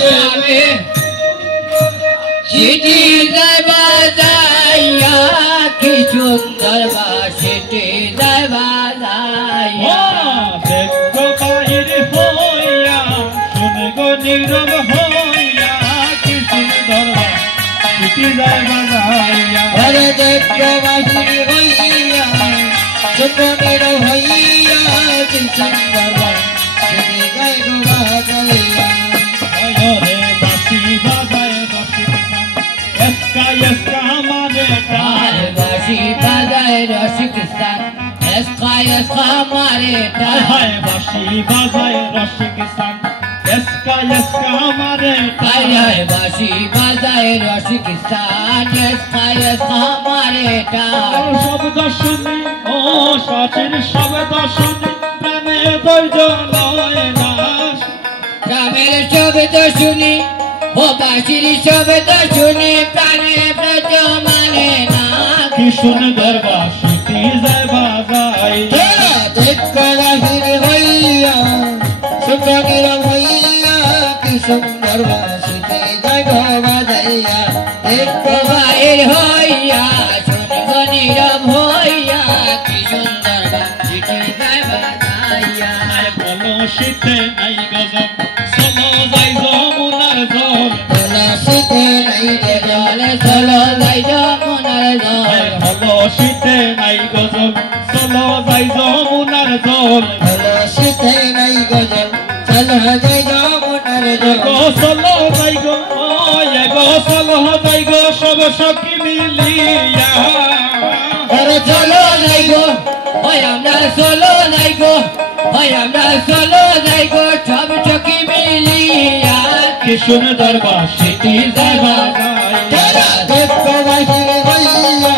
স্বামী সিটি যায় বাজাইয়া কি সুন্দর বাসিটি যায় বাজাইয়া দেখো বাহির হইয়া শুনে গো নীরব হইয়া কি সুন্দর বাসিটি যায় বাজাইয়া আরে দেখো বাহির হইয়া শুনে নীরব হইয়া কি সুন্দর বাসিটি যায় বাজাইয়া রে বাসি বাজায় রসিক এসকা এসকা মারে तार बाशी बजाए रसिकस्तान एस्का एस्का मारे हाय बासी बाजाय रसिकस्तान एसका एसका मारे तार बाशी बजाए रसिकस्तान एस्का एस्का मारे तार शब्द शुनि ओ साचिर शब्द शुनि प्राणे धैर्य लय नाश ग्रामेर शब्द शुनि ओ बाशीर शब्द शुनि प्राणे ब्रज माने ना কি সুন্দর বাসিটি যায় বাজাই देखो बाहिर भैया सुंदर भैया की सुंदर बासिटी जय बाजाइया देखो बाहिर भैया सुंदर भैया की सुंदर बासिटी जय बाजाइया বলো শীতে নাই গজব চলো যাই যমুনার জল बोला सीते नहीं रे जल चलो जाई जमुनार जल বলো শীতে নাই গজব চলো যাই যমুনার জল बोला सीते नहीं गजल चलो जाई जमुनार গো जल চলো যাই গো গো চলো যাই গো সব সখী মিলিয়া अरे चलो जाई गो ओय हमरा चलो जाई गो ओय हमरा चलो जाई गो सब चकी मिलिया কি সুন্দর বাসিটি যায় বাজাই तेरा देखो बाहिर भैया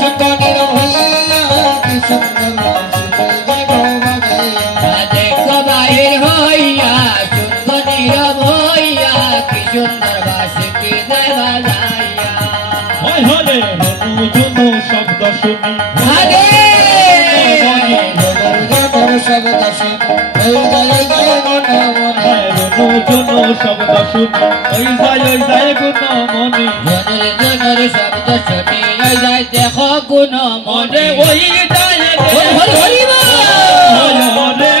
सुंदर भैया की सुंदर बासिटी जय बाजाइया देखो बाहिर भैया सुंदर भैया की सुंदर बासिटी जय बाजाइया হয় হলে রনু জনু শব্দ শুনি আরে শব্দ শুনি এই জয় জয় মনে মনে রনু জনু শব্দ শুনি ওই যায় গুণ মনি জনের জনের শব্দ শুনি এই যায় দেখো গুণ মনে ওই যায় হরি হরি রে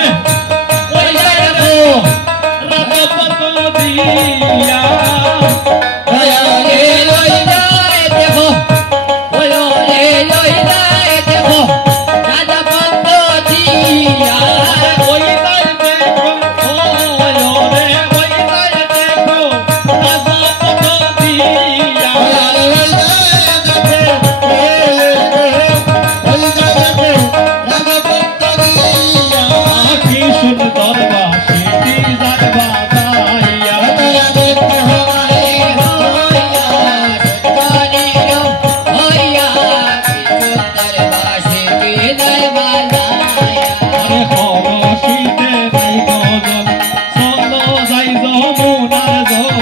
ওই যায় দেখো রাজপত দিয়া রে ওই যায় দেখো ওই যায় দেখো রাজা পদ্ম দিয়া ওই যায় দেখো রে ওই যায় দেখো রাজপত দিয়া কি সুন্দর বাসিটি যায় বাজাইয়া আরে হরশিতে নাই গজল চলো যাই যমুনার জল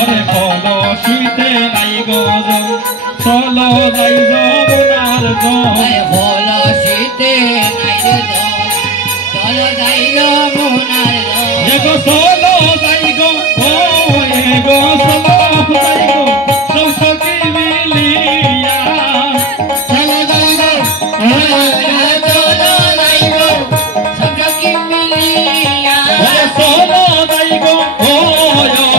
ওরে হরশিতে নাই গজল চলো যাই যমুনার জল এগো চলো যাই গো ও এগো চলো যাই গো সব সখী মিলিয়া ওরে চলো যাই গো ও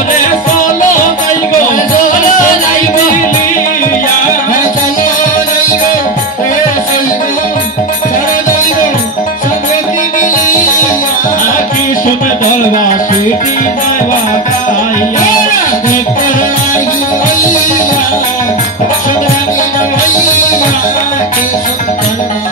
রে চলো যাই গো চলো যাই গো। মিলিয়া কি সুন্দর বাসিটি যায় বাজাইয়া Sudah